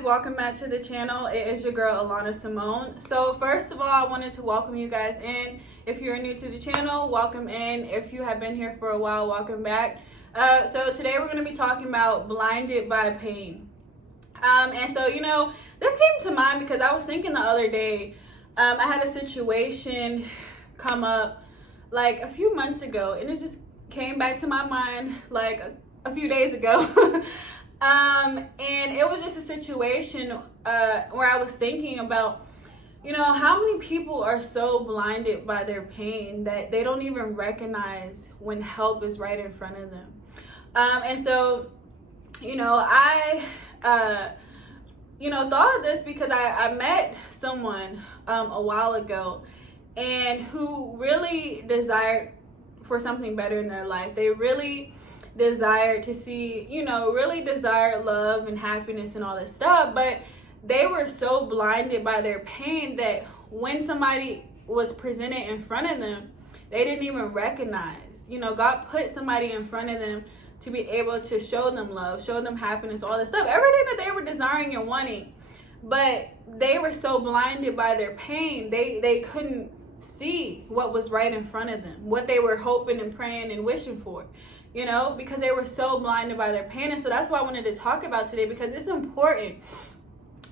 guys, welcome back to the channel. It is your girl Alana Simone. So first of all, I wanted to welcome you guys in. If you're new to the channel, welcome in. If you have been here for a while, welcome back. So today we're going to be talking about blinded by pain. And so, this came to mind because I was thinking the other day, I had a situation come up like a few months ago, and it just came back to my mind like a few days ago. And it was just a situation where I was thinking about, how many people are so blinded by their pain that they don't even recognize when help is right in front of them. And so, I thought of this because I met someone a while ago and who really desired for something better in their life. They really desired to see, really desired love and happiness and all this stuff, but they were so blinded by their pain that when somebody was presented in front of them, they didn't even recognize. God put somebody in front of them to be able to show them love, show them happiness, all this stuff, everything that they were desiring and wanting, but they were so blinded by their pain, they couldn't see what was right in front of them, what they were hoping and praying and wishing for, because they were so blinded by their pain. And so that's what I wanted to talk about today, because it's important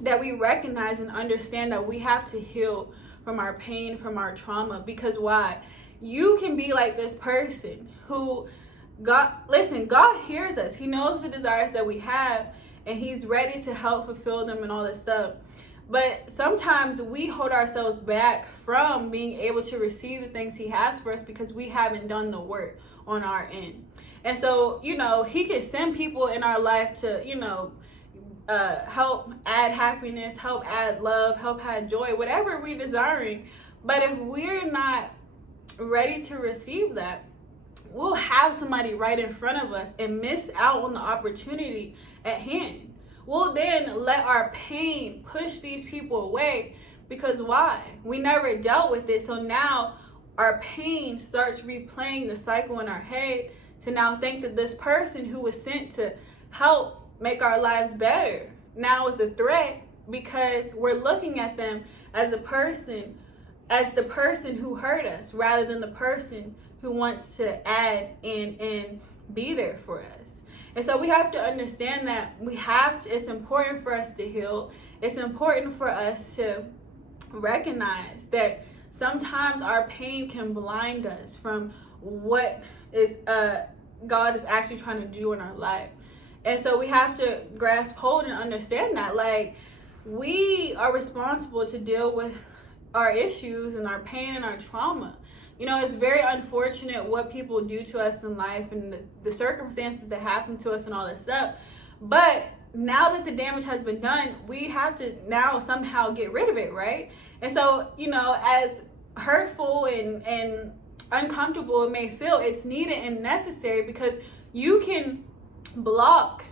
that we recognize and understand that we have to heal from our pain, from our trauma. Because why? You can be like this person who God hears us. He knows the desires that we have, and he's ready to help fulfill them and all this stuff. But sometimes we hold ourselves back from being able to receive the things he has for us because we haven't done the work on our end. And so, he could send people in our life to, help add happiness, help add love, help add joy, whatever we're desiring. But if we're not ready to receive that, we'll have somebody right in front of us and miss out on the opportunity at hand. We'll then let our pain push these people away because why? We never dealt with it. So now our pain starts replaying the cycle in our head to now think that this person who was sent to help make our lives better now is a threat, because we're looking at them as the person who hurt us rather than the person who wants to add and be there for us. And so we have to understand that it's important for us to heal. It's important for us to recognize that sometimes our pain can blind us from what is God is actually trying to do in our life. And so we have to grasp hold and understand that, we are responsible to deal with our issues and our pain and our trauma. It's very unfortunate what people do to us in life and the circumstances that happen to us and all this stuff. But now that the damage has been done, we have to now somehow get rid of it, right? And so, as hurtful and uncomfortable it may feel, it's needed and necessary, because you can block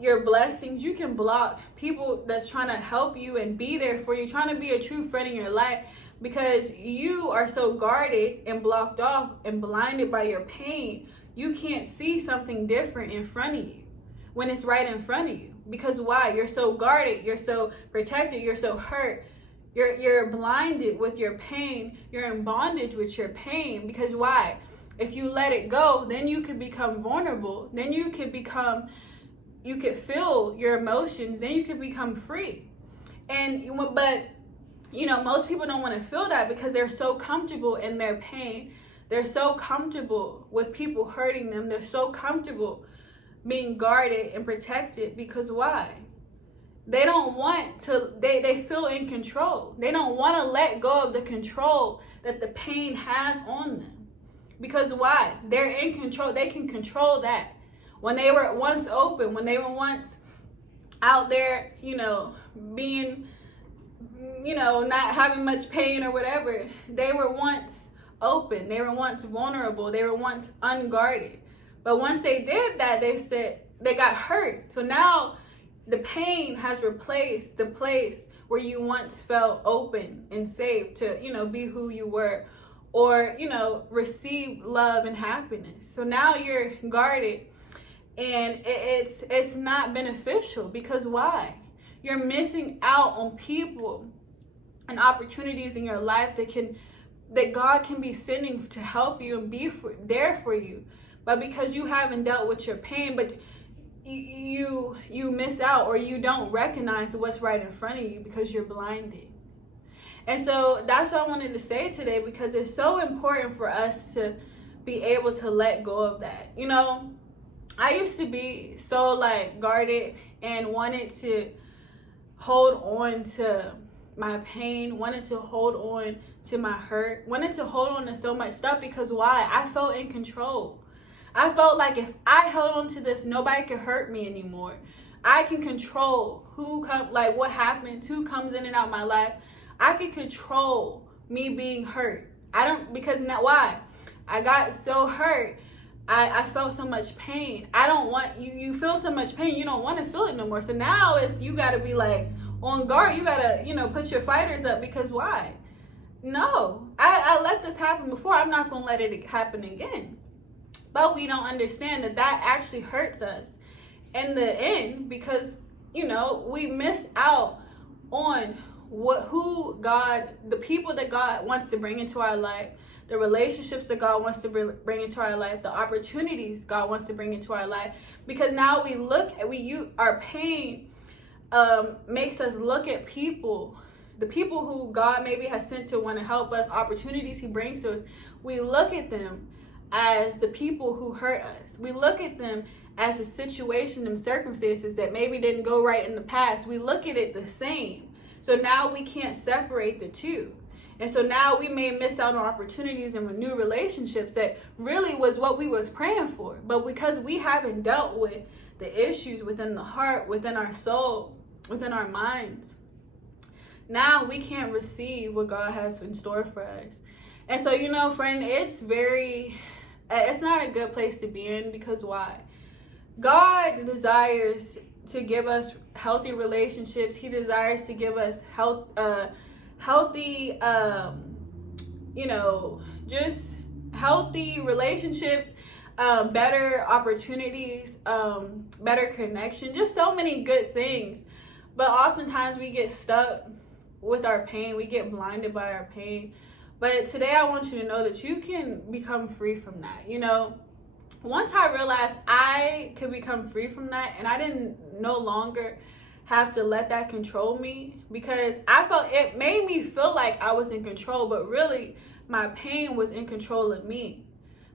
your blessings. You can block people that's trying to help you and be there for you, trying to be a true friend in your life, because you are so guarded and blocked off and blinded by your pain. You can't see something different in front of you when it's right in front of you. Because why? You're so guarded, you're so protected, you're so hurt. You're blinded with your pain. You're in bondage with your pain. Because why? If you let it go, then you could become vulnerable. Then you could feel your emotions. Then you could become free. But most people don't want to feel that because they're so comfortable in their pain. They're so comfortable with people hurting them. They're so comfortable being guarded and protected. Because why? They don't want to, they feel in control. They don't want to let go of the control that the pain has on them. Because why? They're in control. They can control that. When they were once open, when they were once out there, being, not having much pain or whatever, they were once open. They were once vulnerable. They were once unguarded. But once they did that, they got hurt. So now the pain has replaced the place where you once felt open and safe to, be who you were, or, receive love and happiness. So now you're guarded And it's not beneficial, because why? You're missing out on people and opportunities in your life that God can be sending to help you and be there for you. But because you haven't dealt with your pain, but you miss out, or you don't recognize what's right in front of you because you're blinded. And so that's what I wanted to say today, because it's so important for us to be able to let go of that. You know, I used to be so like guarded and wanted to hold on to my pain, wanted to hold on to my hurt, wanted to hold on to so much stuff, because why? I felt in control. I felt like if I held on to this, nobody could hurt me anymore. I can control what happens, who comes in and out my life. I can control me being hurt. Because now why? I got so hurt. I felt so much pain. I don't want you feel so much pain, you don't want to feel it no more. So now you got to be like on guard. You got to, put your fighters up, because why? No, I let this happen before. I'm not going to let it happen again. But we don't understand that actually hurts us in the end, because, we miss out on the people that God wants to bring into our life, the relationships that God wants to bring into our life, the opportunities God wants to bring into our life. Because now our pain makes us look at the people who God maybe has sent to want to help us, opportunities He brings to us. We look at them as the people who hurt us. We look at them as a situation and circumstances that maybe didn't go right in the past. We look at it the same. So now we can't separate the two. And so now we may miss out on opportunities and new relationships that really was what we was praying for. But because we haven't dealt with the issues within the heart, within our soul, within our minds, now we can't receive what God has in store for us. And so, friend, it's not a good place to be in, because why? God desires to give us healthy relationships. He desires to give us healthy relationships, better opportunities, better connection, just so many good things. But oftentimes we get stuck with our pain. We get blinded by our pain. But today I want you to know that you can become free from that. Once I realized I could become free from that, and I didn't no longer have to let that control me, because I felt it made me feel like I was in control, but really my pain was in control of me,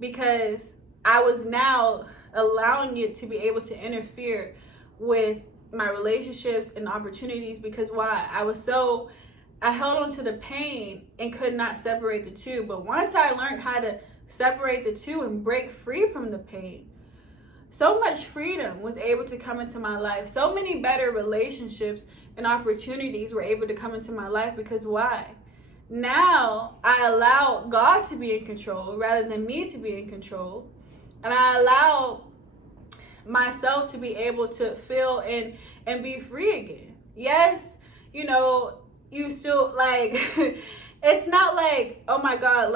because I was now allowing it to be able to interfere with my relationships and opportunities. Because why? I held on to the pain and could not separate the two. But once I learned how to separate the two and break free from the pain, so much freedom was able to come into my life. So many better relationships and opportunities were able to come into my life. Because why? Now I allow God to be in control rather than me to be in control. And I allow myself to be able to feel and be free again. Yes, you still it's not like, oh my God,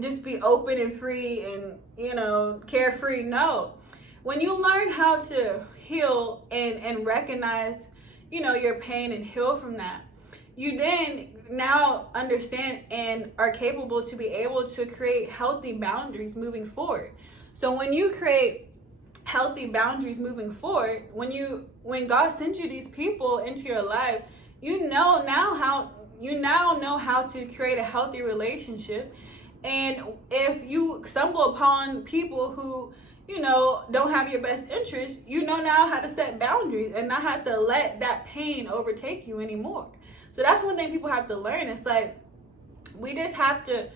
just be open and free and, carefree. No. When you learn how to heal and recognize, your pain and heal from that, you then now understand and are capable to be able to create healthy boundaries moving forward. So when you create healthy boundaries moving forward, when God sends you these people into your life, you now know how to create a healthy relationship. And if you stumble upon people who don't have your best interest, now how to set boundaries and not have to let that pain overtake you anymore. So that's one thing people have to learn. It's like, we just have to,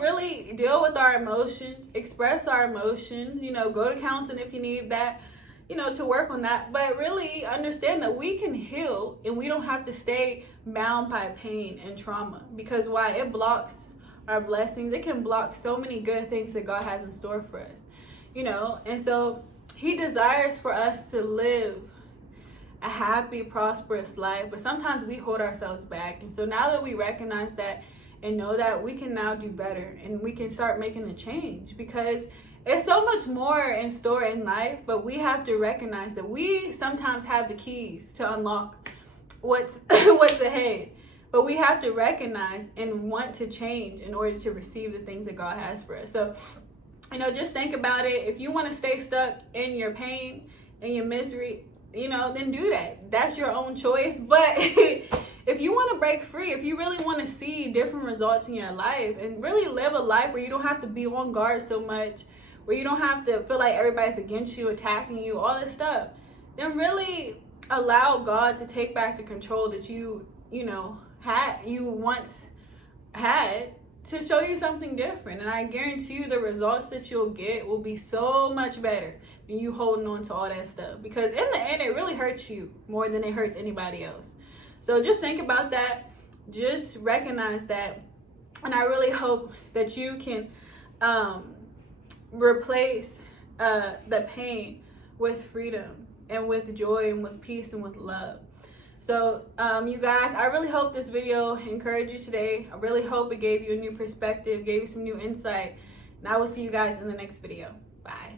really deal with our emotions, express our emotions, go to counseling if you need that, to work on that. But really understand that we can heal and we don't have to stay bound by pain and trauma. Because why? It blocks our blessings. It can block so many good things that God has in store for us. And so He desires for us to live a happy, prosperous life, but sometimes we hold ourselves back. And so now that we recognize that and know that, we can now do better and we can start making a change, because It's so much more in store in life, but we have to recognize that we sometimes have the keys to unlock what's what's ahead. But we have to recognize and want to change in order to receive the things that God has for us. So, just think about it. If you want to stay stuck in your pain and your misery, then do that. That's your own choice. But if you want to break free, if you really want to see different results in your life and really live a life where you don't have to be on guard so much, where you don't have to feel like everybody's against you, attacking you, all this stuff, then really allow God to take back the control that you once had, to show you something different. And I guarantee you the results that you'll get will be so much better than you holding on to all that stuff, because in the end it really hurts you more than it hurts anybody else. So just think about that, just recognize that, and I really hope that you can replace the pain with freedom and with joy and with peace and with love. So you guys, I really hope this video encouraged you today. I really hope it gave you a new perspective, gave you some new insight, and I will see you guys in the next video. Bye.